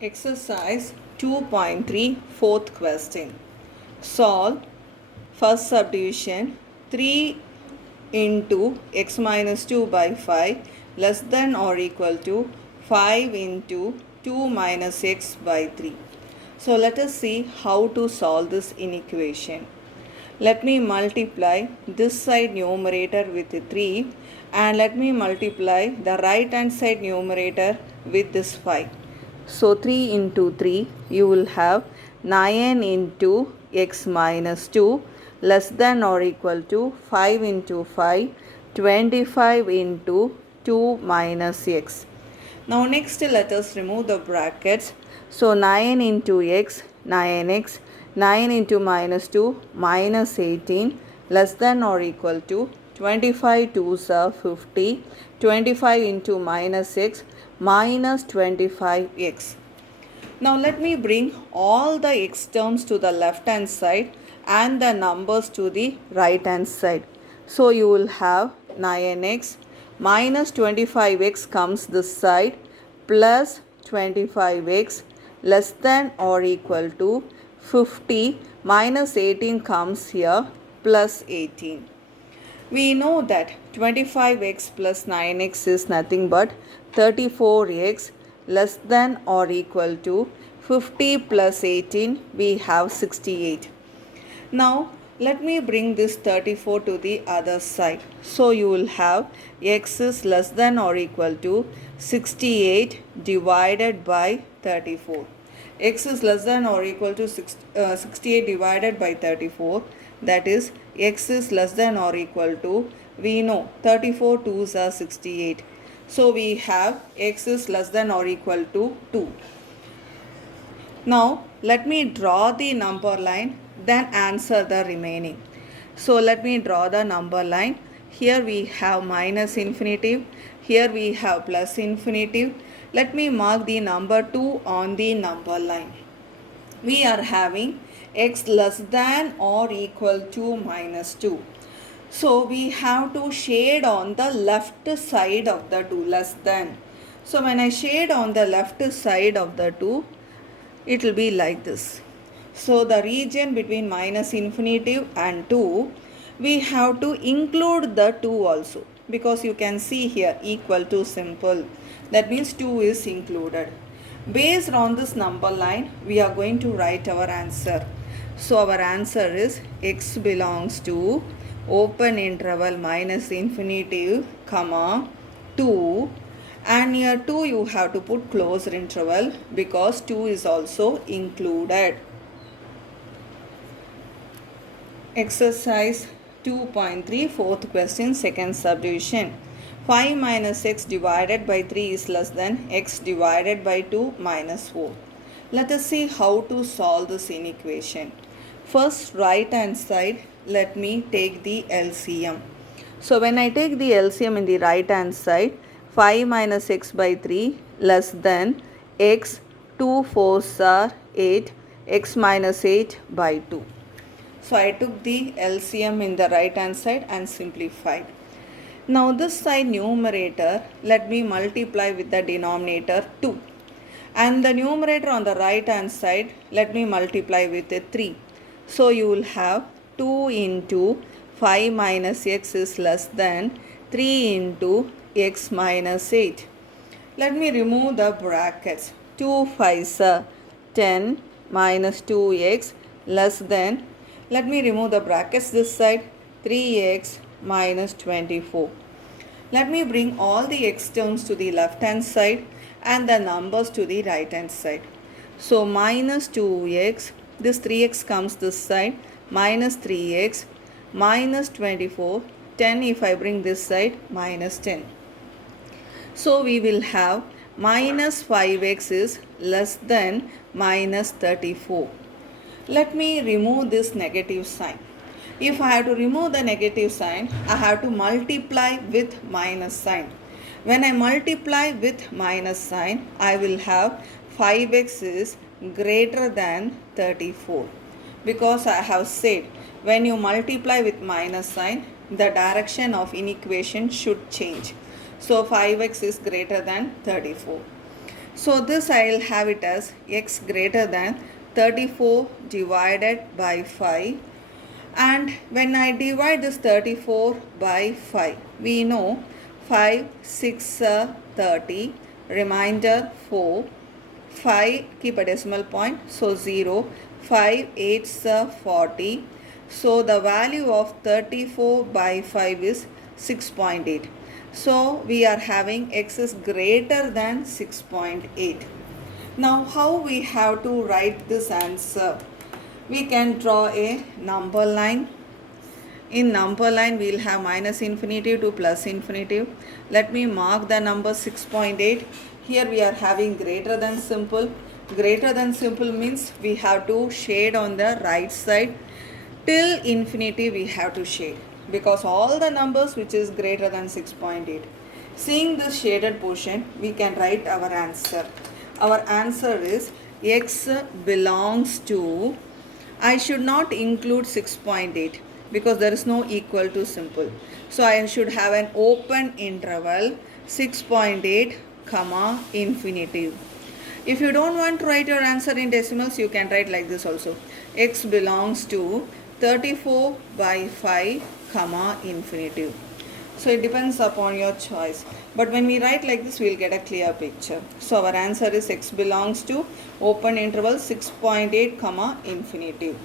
Exercise 2.3 fourth question. Solve first subdivision 3 into x minus 2 by 5 less than or equal to 5 into 2 minus x by 3. So let us see how to solve this inequation. Let me multiply this side numerator with 3 and let me multiply the right hand side numerator with this 5. So 3 into 3 you will have 9 into x minus 2 less than or equal to 5 into 5 25 into 2 minus x. Now next let us remove the brackets. So 9 into x 9x 9 into minus 2 minus 18 less than or equal to 25 2s are 50 25 into minus x minus 25x. Now let me bring all the x terms to the left hand side and the numbers to the right hand side. So you will have 9x minus 25x comes this side plus 25x less than or equal to 50 minus 18 comes here plus 18. We know that 25x plus 9x is nothing but 34x less than or equal to 50 plus 18 we have 68. Now let me bring this 34 to the other side. So you will have x is less than or equal to 68 divided by 34. X is less than or equal to 68 divided by 34, that is x is less than or equal to, we know 34 2s are 68. So we have x is less than or equal to 2. Now let me draw the number line, then answer the remaining. So let me draw the number line. Here we have minus infinitive, here we have plus infinitive. Let me mark the number 2 on the number line. We are having x less than or equal to minus 2. So we have to shade on the left side of the 2, less than. So when I shade on the left side of the 2, it will be like this. So the region between minus infinitive and 2, we have to include the 2 also, because you can see here equal to simple. That means 2 is included. Based on this number line, we are going to write our answer. So our answer is x belongs to open interval minus infinitive, comma 2, and near 2 you have to put closed interval because 2 is also included. Exercise 2.3 fourth question second subdivision. 5 minus x divided by 3 is less than x divided by 2 minus 4. Let us see how to solve this inequation. First, right hand side, let me take the LCM. So when I take the LCM in the right hand side, 5 minus x by 3 less than x, 2 4s are 8, x minus 8 by 2. So I took the LCM in the right hand side and simplified. Now this side numerator, let me multiply with the denominator 2. And the numerator on the right hand side, let me multiply with a 3. So you will have 2 into 5 minus x is less than 3 into x minus 8. Let me remove the brackets. 2 5s are 10 minus 2x less than, let me remove the brackets this side, 3x minus 24. Let me bring all the x terms to the left hand side and the numbers to the right hand side. So minus 2x, this 3x comes this side, minus 3x, minus 24, 10 if I bring this side, minus 10. So we will have minus 5x is less than minus 34. Let me remove this negative sign. If I have to remove the negative sign, I have to multiply with minus sign. When I multiply with minus sign, I will have 5x is greater than 34. Because I have said, when you multiply with minus sign, the direction of inequation should change. So 5x is greater than 34. So this I will have it as x greater than 34 divided by 5. And when I divide this 34 by 5, we know 5, 6 30, remainder 4, 5 keep a decimal point, so 0, 5 8 40. So the value of 34 by 5 is 6.8. So we are having x is greater than 6.8. Now how we have to write this answer? We can draw a number line. In number line we will have minus infinitive to plus infinitive. Let me mark the number 6.8. Here we are having greater than simple. Greater than simple means we have to shade on the right side. Till infinity we have to shade, because all the numbers which is greater than 6.8. Seeing this shaded portion, we can write our answer. Our answer is x belongs to, I should not include 6.8 because there is no equal to simple. So I should have an open interval 6.8 comma infinitive. If you don't want to write your answer in decimals, you can write like this also. X belongs to 34 by 5 comma infinitive. So it depends upon your choice. But when we write like this, we will get a clear picture. So our answer is x belongs to open interval 6.8 comma infinitive.